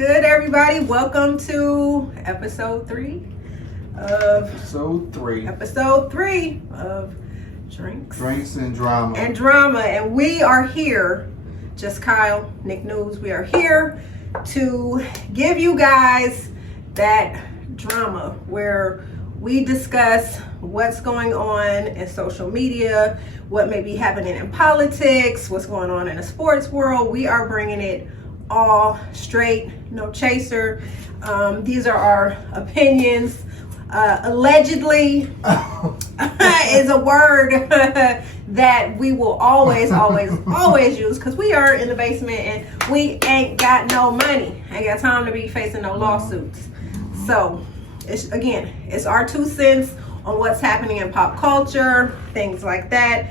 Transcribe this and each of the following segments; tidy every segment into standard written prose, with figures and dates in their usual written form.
good, everybody? Welcome to episode 3 of Drinks and Drama. And we are here, Just Kyle Nic News. We are here to give you guys that drama where we discuss what's going on in social media, what may be happening in politics, what's going on in the sports world. We are bringing it all straight, no chaser. These are our opinions. Allegedly is a word that we will always use, because we are in the basement and we ain't got no money. Ain't got time to be facing no lawsuits. So it's our 2 cents on what's happening in pop culture, things like that.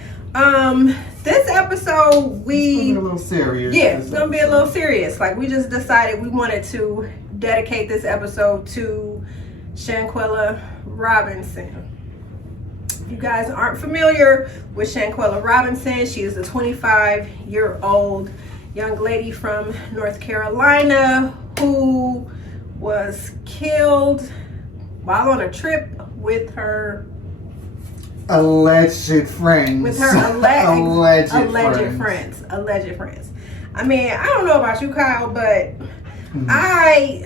This episode, it's gonna be a little serious. Yeah, it's gonna be a little serious. Like, we just decided we wanted to dedicate this episode to Shanquella Robinson. If you guys aren't familiar with Shanquella Robinson, she is a 25-year-old young lady from North Carolina who was killed while on a trip with her alleged friends. Alleged friends. I mean, I don't know about you, Kyle, but I'm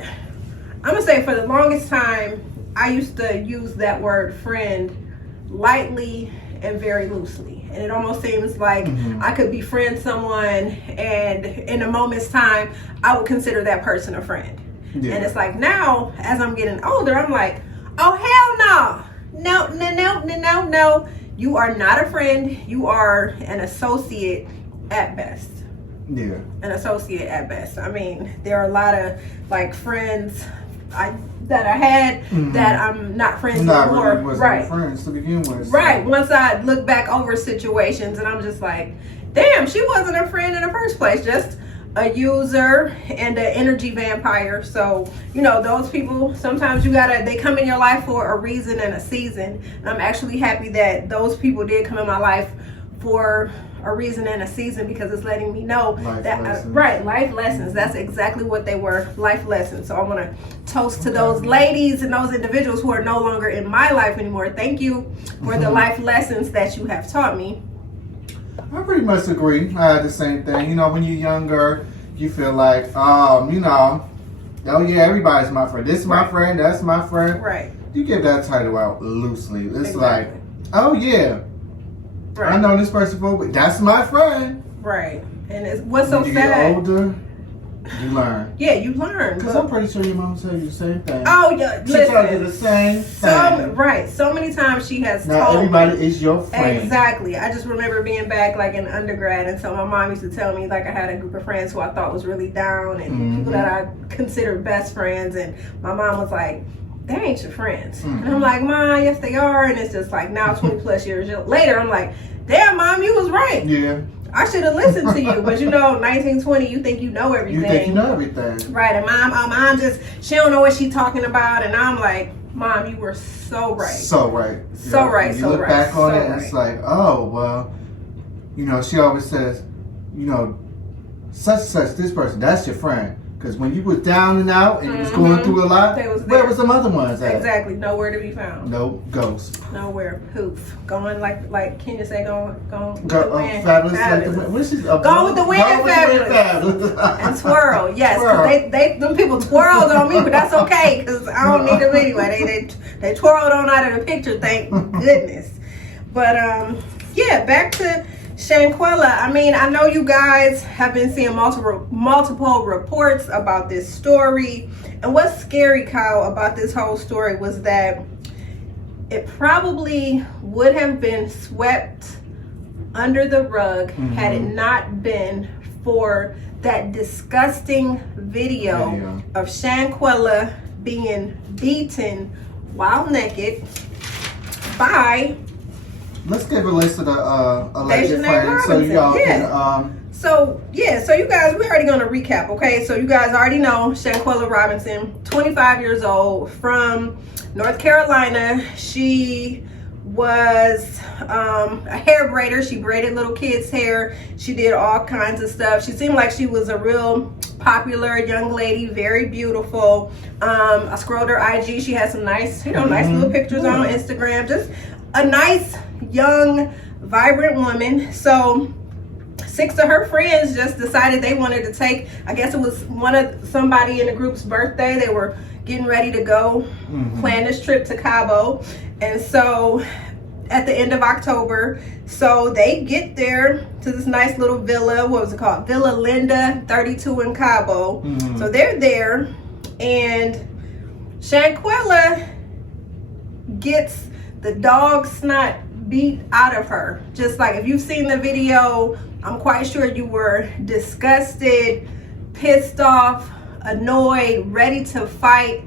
gonna say for the longest time, I used to use that word friend lightly and very loosely. And it almost seems like I could befriend someone, and in a moment's time, I would consider that person a friend. Yeah. And it's like, now, as I'm getting older, I'm like, oh, hell no. No. You are not a friend. You are an associate at best. Yeah. An associate at best. I mean, there are a lot of like friends that I had that I'm not friends anymore. Really wasn't friends to begin with. So. Right. Once I look back over situations and I'm just like, damn, she wasn't a friend in the first place. Just a user and an energy vampire. So, those people, sometimes they come in your life for a reason and a season. And I'm actually happy that those people did come in my life for a reason and a season, because it's letting me know life lessons. That's exactly what they were, life lessons. So I want to toast to those ladies and those individuals who are no longer in my life anymore. Thank you for the life lessons that you have taught me. I pretty much agree. I had the same thing. When you're younger, you feel like, oh yeah, everybody's my friend. This is my friend, that's my friend. Right. You give that title out loosely. It's like, oh yeah, I know this person for a week. That's my friend. Right. And what's so sad. When you get older, you learn. Yeah, you learn. Because I'm pretty sure your mom tell you the same thing. Oh, yeah. She tells you the same thing. Right. So many times she has told me. Not everybody is your friend. Exactly. I just remember being back like in undergrad, and so my mom used to tell me, like, I had a group of friends who I thought was really down, and people that I considered best friends, and my mom was like, they ain't your friends. And I'm like, Mom, yes they are. And it's just like, now 20 plus years later, I'm like, damn, Mom, you was right. Yeah. I should have listened to you. But 1920, you think you know everything. You think you know everything. Right. And Mom she don't know what she's talking about. And I'm like, Mom, you were so right. So right. Right. You look back on it and it's like, oh, well, she always says, such, this person, that's your friend. Because when you was down and out and you was going through a lot, where was some other ones at? Exactly. Nowhere to be found. No ghost. Nowhere. Poof. Going like Kenya say, going with the wind. Fabulous. Going with the wind, fabulous. And twirl. Yes. Twirl. Them people twirled on me, but that's okay, because I don't need them anyway. They twirled on out of the picture, thank goodness. But back to Shanquella. I mean, I know you guys have been seeing multiple reports about this story. And what's scary, Kyle, about this whole story was that it probably would have been swept under the rug had it not been for that disgusting video of Shanquella being beaten while naked by... Let's give a list of the alleged friends so y'all can... So you guys, we're already going to recap, okay? So you guys already know Shanquella Robinson, 25 years old, from North Carolina. She was a hair braider. She braided little kids' hair. She did all kinds of stuff. She seemed like she was a real popular young lady, very beautiful. I scrolled her IG. She has some nice, nice little pictures on Instagram. Just a nice, young, vibrant woman. So 6 of her friends just decided they wanted to take, I guess it was somebody in the group's birthday. They were getting ready to go plan this trip to Cabo. And so at the end of October, so they get there to this nice little villa. What was it called? Villa Linda 32 in Cabo. So they're there, and Shanquella gets the dog snot beat out of her. Just like, if you've seen the video, I'm quite sure you were disgusted, pissed off, annoyed, ready to fight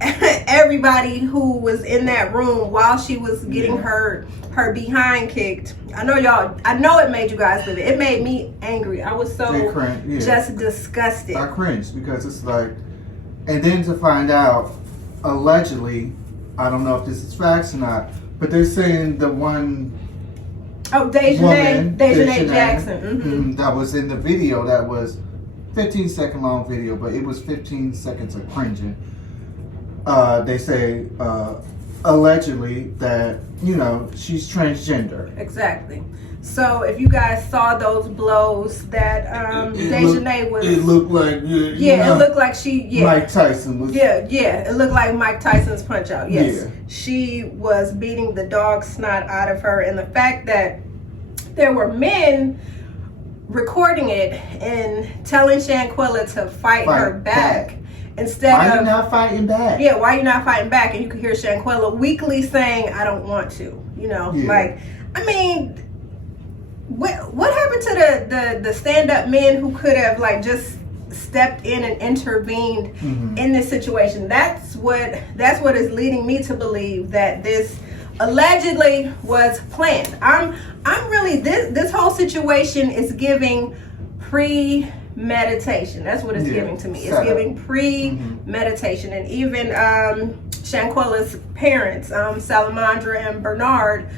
everybody who was in that room while she was getting her behind kicked. I know it made you guys live it. It made me angry. I was so just disgusted. I cringed because it's like, and then to find out, allegedly, I don't know if this is facts or not, but they're saying the one Dejanay Jackson that was in the video, that was 15-second long video, but it was 15 seconds of cringing. They say allegedly that, she's transgender. Exactly. So if you guys saw those blows that Dejanay was, it looked like it looked like she Mike Tyson was it looked like Mike Tyson's punch out. Yes, she was beating the dog snot out of her, and the fact that there were men recording it and telling Shanquella to fight her back. Instead why are you not fighting back? Yeah, why are you not fighting back? And you could hear Shanquella weakly saying, "I don't want to." Like, I mean, what happened to the stand-up men who could have like just stepped in and intervened in this situation? That's what is leading me to believe that this allegedly was planned. I'm really, this whole situation is giving premeditation. That's what it's giving to me. It's giving premeditation. And even Shanquella's parents, Salamandra and Bernard,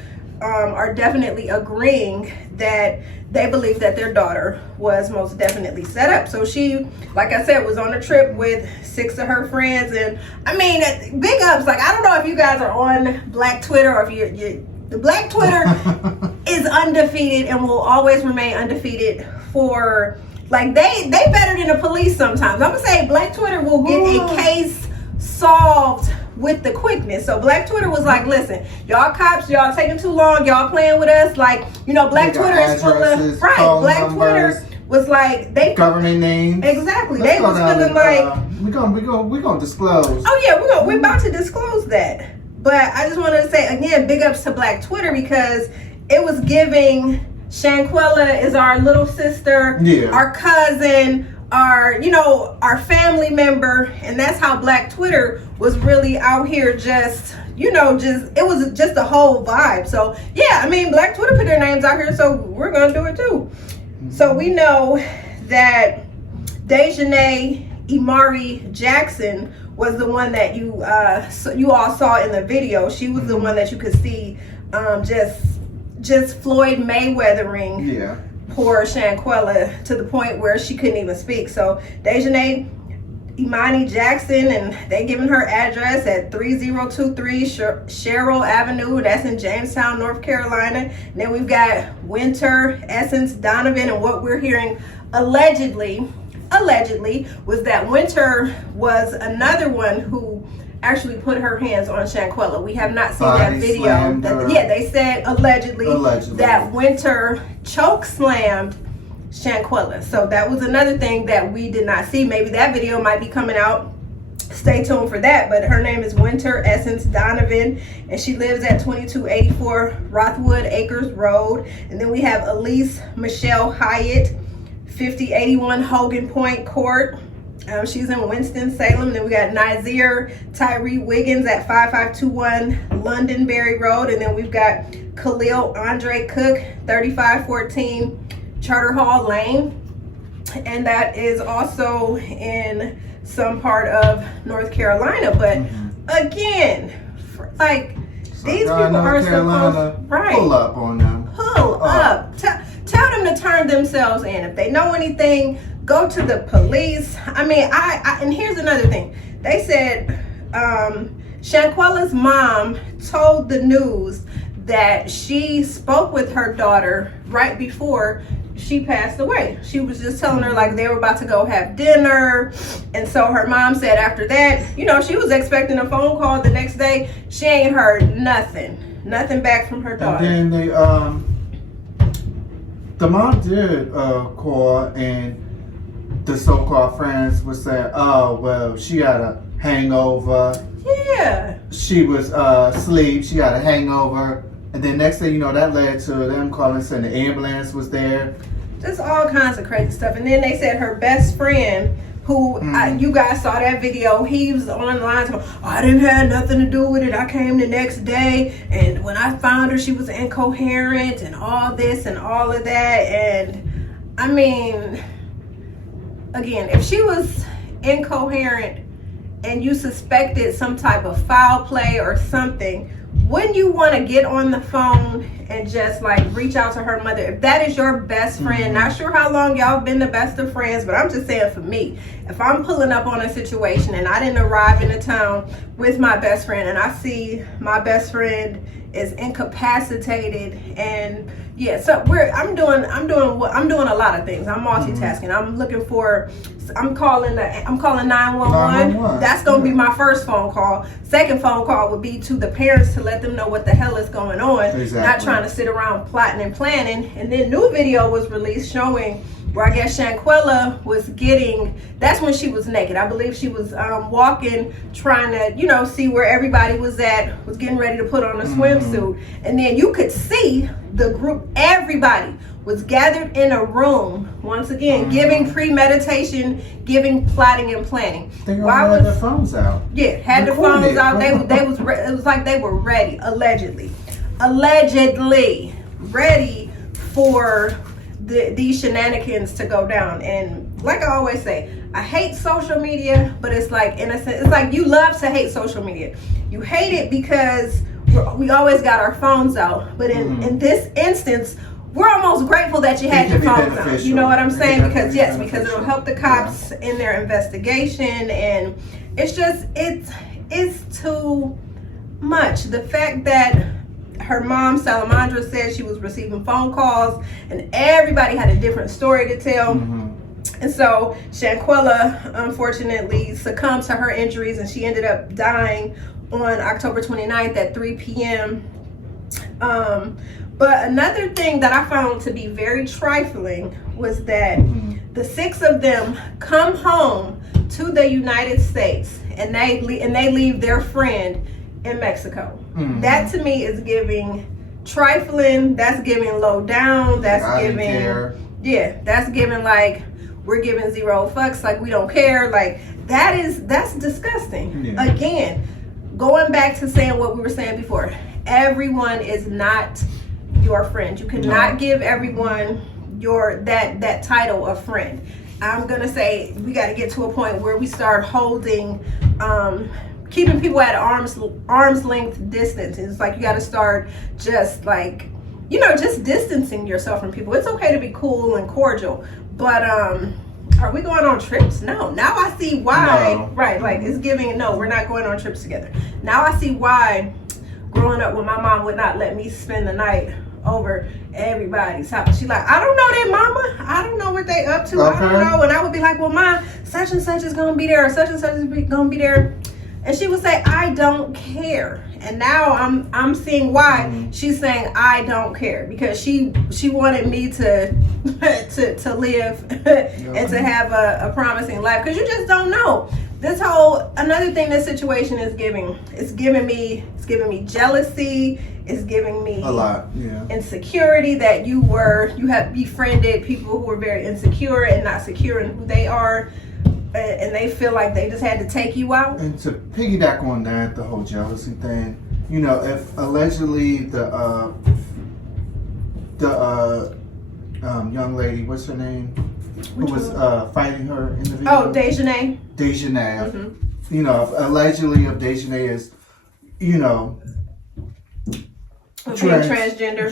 are definitely agreeing that they believe that their daughter was most definitely set up. So she, like I said, was on a trip with 6 of her friends. And I mean, big ups. Like, I don't know if you guys are on Black Twitter, or if the Black Twitter is undefeated and will always remain undefeated for, like, they better than the police sometimes. I'm gonna say Black Twitter will get a case solved with the quickness. So Black Twitter was like, listen, y'all cops, y'all taking too long, y'all playing with us. Like, Black Twitter is full of Black Twitter was like, they government names. Exactly. They was feeling like we're gonna disclose. Oh yeah, we're about to disclose that. But I just wanted to say again, big ups to Black Twitter, because it was giving Shanquella is our little sister, our cousin, our family member, and that's how Black Twitter was really out here just it was just a whole vibe. So yeah, I mean, Black Twitter put their names out here, so we're gonna do it too. So we know that Dejanay Imari Jackson was the one that you all saw in the video. She was the one that you could see just Floyd Mayweathering poor Shanquella to the point where she couldn't even speak. So Dejanay Imani Jackson, and they given her address at 3023 Sherrill Avenue. That's in Jamestown, North Carolina. And then we've got Winter Essence Donovan, and what we're hearing allegedly was that Winter was another one who actually put her hands on Shanquella. We have not seen that video. They said allegedly that Winter choke slammed Shanquella. So that was another thing that we did not see. Maybe that video might be coming out. Stay tuned for that. But her name is Winter Essence Donovan, and she lives at 2284 Rothwood Acres Road. And then we have Elise Michelle Hyatt, 5081 Hogan Point Court. She's in Winston-Salem. Then we got Nazir Tyree Wiggins at 5521 Londonderry Road. And then we've got Khalil Andre Cook, 3514 Charter Hall Lane. And that is also in some part of North Carolina. But again, like, these people are supposed pull up on them. Pull up. Tell them to turn themselves in. If they know anything, go to the police. I mean, I and here's another thing. They said Shanquella's mom told the news that she spoke with her daughter right before she passed away. She was just telling her like they were about to go have dinner, and so her mom said after that, you know, she was expecting a phone call the next day. She ain't heard nothing back from her daughter. And then the mom did call, and the so-called friends were saying, "Oh, well, she had a hangover. Yeah, she was asleep. She had a hangover." And then next thing you know, that led to them calling, saying the ambulance was there. Just all kinds of crazy stuff. And then they said her best friend, who you guys saw that video, he was online talking, I didn't have nothing to do with it. I came the next day, and when I found her, she was incoherent and all this and all of that. And I mean, again, if she was incoherent and you suspected some type of foul play or something, wouldn't you want to get on the phone and just like reach out to her mother? If that is your best friend, not sure how long y'all been the best of friends, but I'm just saying for me, if I'm pulling up on a situation and I didn't arrive in a town with my best friend and I see my best friend is incapacitated, and yeah, so I'm doing a lot of things. I'm multitasking. I'm calling 911. That's gonna be my first phone call. Second phone call would be to the parents to let them know what the hell is going on. Exactly. Not trying to sit around plotting and planning. And then new video was released showing where I guess Shanquella was that's when she was naked. I believe she was walking, trying to, see where everybody was at, was getting ready to put on a swimsuit. And then you could see the group, everybody was gathered in a room, once again, giving premeditation, giving plotting and planning. They all had their phones out. Yeah, had their phones out. It was like they were ready, allegedly ready for these shenanigans to go down. And like I always say, I hate social media, but it's like, in a sense, it's like you love to hate social media. You hate it because we always got our phones out, but in this instance, we're almost grateful that you had your phones out. You know what I'm saying? Because it'll help the cops in their investigation, and it's just it's too much. The fact that her mom, Salamandra, said she was receiving phone calls and everybody had a different story to tell. And so Shanquella unfortunately succumbed to her injuries, and she ended up dying on October 29th at 3 p.m. But another thing that I found to be very trifling was that the 6 of them come home to the United States, and they leave their friend in Mexico. That to me is giving trifling. That's giving low down. That's that's giving like we're giving zero fucks, like we don't care. Like that's disgusting. Again, going back to saying what we were saying before, everyone is not your friend. You cannot give everyone that title of friend. I'm gonna say we got to get to a point where we start holding keeping people at arm's length distance. It's like you got to start just like just distancing yourself from people. It's okay to be cool and cordial, but are we going on trips? No. Now I see why. No. Right, like it's giving no, we're not going on trips together. Now I see why growing up when my mom would not let me spend the night over everybody's house. She like, I don't know their mama. I don't know what they up to. Okay. I don't know. And I would be like, well, ma, such and such is gonna be there, or such and such is gonna be there. And she would say, I don't care. And now I'm seeing why she's saying I don't care, because she wanted me to live and to have a promising life, because you just don't know. Another thing this situation is giving, it's giving me jealousy, it's giving me a lot, insecurity, that you have befriended people who are very insecure and not secure in who they are, and they feel like they just had to take you out. And to piggyback on that, the whole jealousy thing, if allegedly the young lady, what's her name, who was fighting her in the video? Oh, Dejanay. Dejanay. If allegedly if Dejanay is, transgender.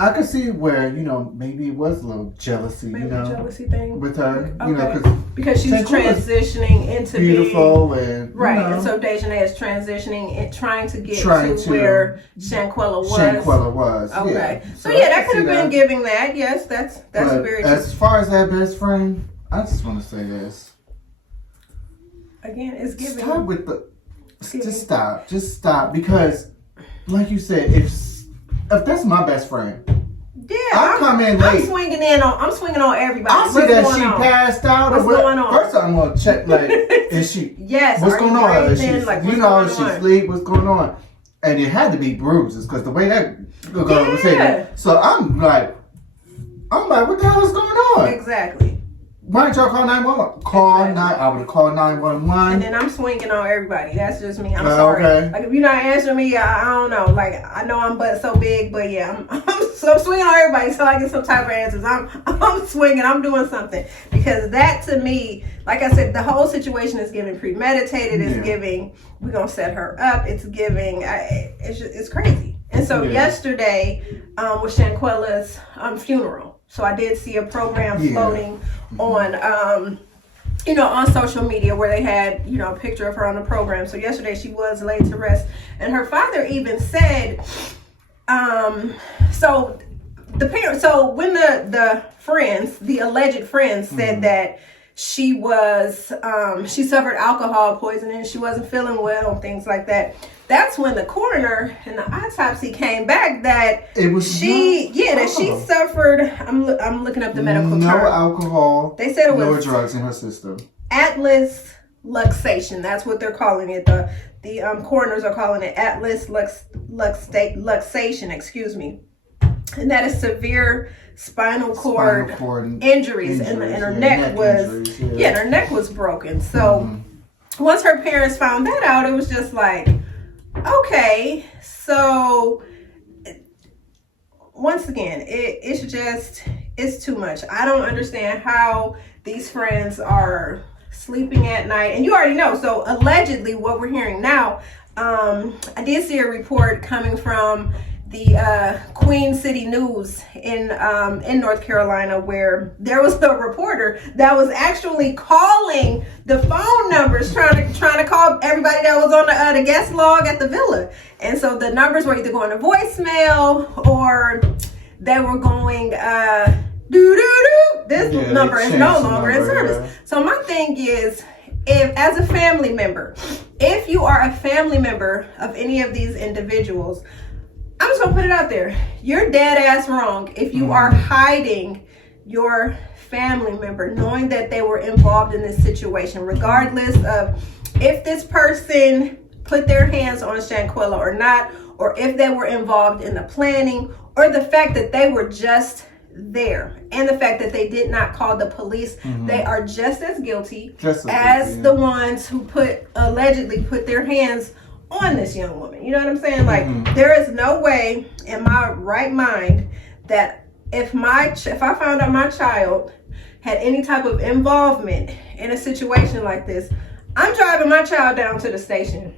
I could see where, maybe it was a little jealousy, maybe a jealousy thing with her, okay. Because she's transitioning into beautiful being, and right. And so Dejanay is transitioning and trying to get to where Shanquella was. Okay. Yeah. So that could have been giving that. Yes, that's very true. As far as that best friend, I just want to say this. Again, it's giving. Stop with the. Just stop. Because, like you said, if that's my best friend, I come in late. I'm swinging on everybody. I see that she passed out. What's going on? First, I'm gonna check. Like, is she? Yes. What's going on? Is she? What's she sleep? What's going on? And it had to be bruises because the way that girl was saying. So I'm like, what the hell is going on? Exactly. Why didn't y'all call 911? I would have called 911. And then I'm swinging on everybody. That's just me. I'm sorry. Okay. Like, if you're not answering me, I don't know. Like, I know I'm but so big, but yeah, I'm swinging on everybody until I get some type of answers. I'm swinging. I'm doing something. Because that, to me, like I said, the whole situation is giving premeditated. It's giving, we're going to set her up. It's giving, it's crazy. And so yesterday was Shanquella's funeral. So I did see a program floating on, on social media where they had, a picture of her on the program. So yesterday she was laid to rest. And her father even said, so when the friends, the alleged friends said that she was, she suffered alcohol poisoning, she wasn't feeling well, things like that. That's when the coroner and the autopsy came back that she suffered. I'm looking up the medical term. No alcohol. They said it was no drugs in her system. Atlas luxation. That's what they're calling it. The coroners are calling it Atlas luxation. Excuse me. And that is severe spinal cord injuries. And her neck was her neck was broken. So once her parents found that out, it was just like, okay, so once again, it's too much. I don't understand how these friends are sleeping at night. And you already know, so allegedly what we're hearing now, I did see a report coming from the Queen City News in North Carolina, where there was a reporter that was actually calling the phone numbers, trying to call everybody that was on the guest log at the villa. And so the numbers were either going to voicemail or they were going this number is no longer in service. So my thing is, if as a family member, if you are a family member of any of these individuals, I'm just gonna put it out there. You're dead ass wrong if you are hiding your family member, knowing that they were involved in this situation, regardless of if this person put their hands on Shanquella or not, or if they were involved in the planning, or the fact that they were just there, and the fact that they did not call the police. They are just as guilty as the ones who allegedly put their hands on this young woman. You know what I'm saying? Like, there is no way in my right mind that if I found out my child had any type of involvement in a situation like this, I'm driving my child down to the station.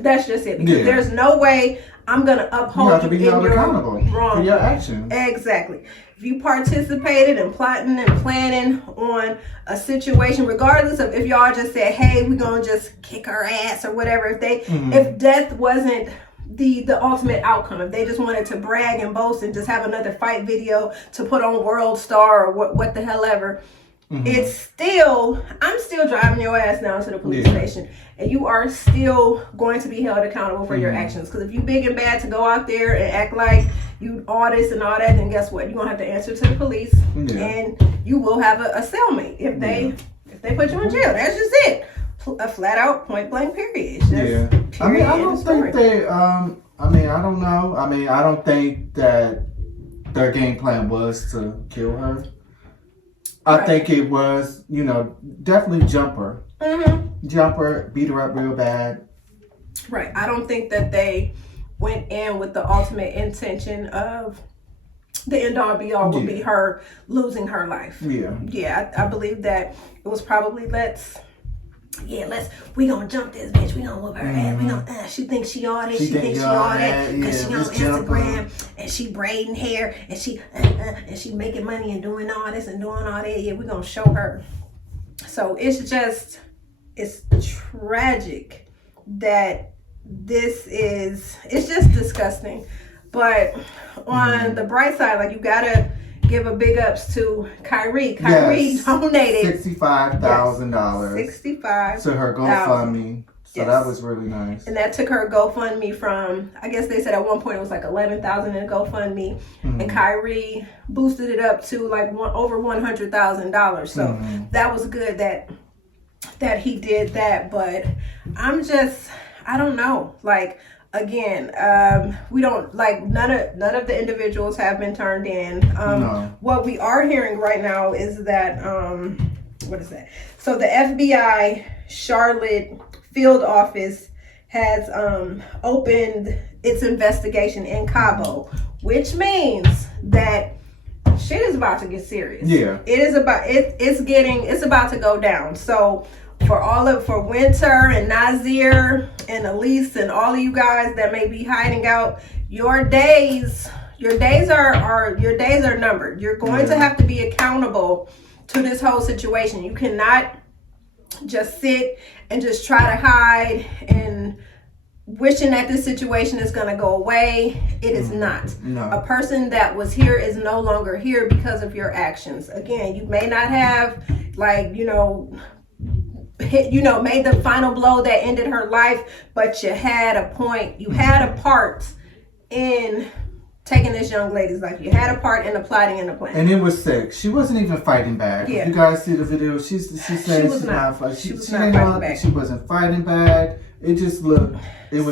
That's just it. Because there's no way I'm gonna uphold you in your wrong for your actions. Exactly. If you participated in plotting and planning on a situation, regardless of if y'all just said, "Hey, we're gonna just kick her ass" or whatever, if death wasn't the ultimate outcome, if they just wanted to brag and boast and just have another fight video to put on World Star or what the hell ever, I'm still driving your ass down to the police station, and you are still going to be held accountable for your actions. Because if you big and bad to go out there and act like you all this and all that, then guess what? You're gonna have to answer to the police, and you will have a cellmate if they put you in jail. That's just it. A flat out, point blank, period. I mean, I don't think they. I don't know. I don't think that their game plan was to kill her. I think it was, definitely jump her. Jump her, beat her up real bad. Right. I don't think that they went in with the ultimate intention of the end all be all would be her losing her life. Yeah, I believe that it was probably we gonna jump this bitch, we gonna whoop her ass, we gonna she thinks she all this, she thinks she all that, because she on Instagram and she braiding hair, and she making money and doing all this and doing all that. Yeah, we're gonna show her. So it's tragic that it's just disgusting. But on the bright side, like, you gotta give a big ups to Kyrie. Kyrie donated $65,000 to her GoFundMe. So that was really nice. And that took her GoFundMe from, I guess they said at one point it was like 11,000 in GoFundMe, and Kyrie boosted it up to like over $100,000. So that was good that he did that. But I don't know. Like, again, we don't, like, none of the individuals have been turned in. No. What we are hearing right now is that what is that? So the FBI Charlotte field office has opened its investigation in Cabo, which means that shit is about to get serious. Yeah, it's about to go down. So for Winter and Nazir and Elise and all of you guys that may be hiding out, your days are numbered. You're going to have to be accountable to this whole situation. You cannot just sit and just try to hide and wishing that this situation is going to go away. It is not. No. A person that was here is no longer here because of your actions. Again, you may not have, like, made the final blow that ended her life, but you had a point. You had a part in taking this young lady's life. You had a part in the plotting and the plan. And it was sick. She wasn't even fighting back. Yeah. If you guys see the video, she said she wasn't fighting back. She wasn't fighting back. It just looked, it was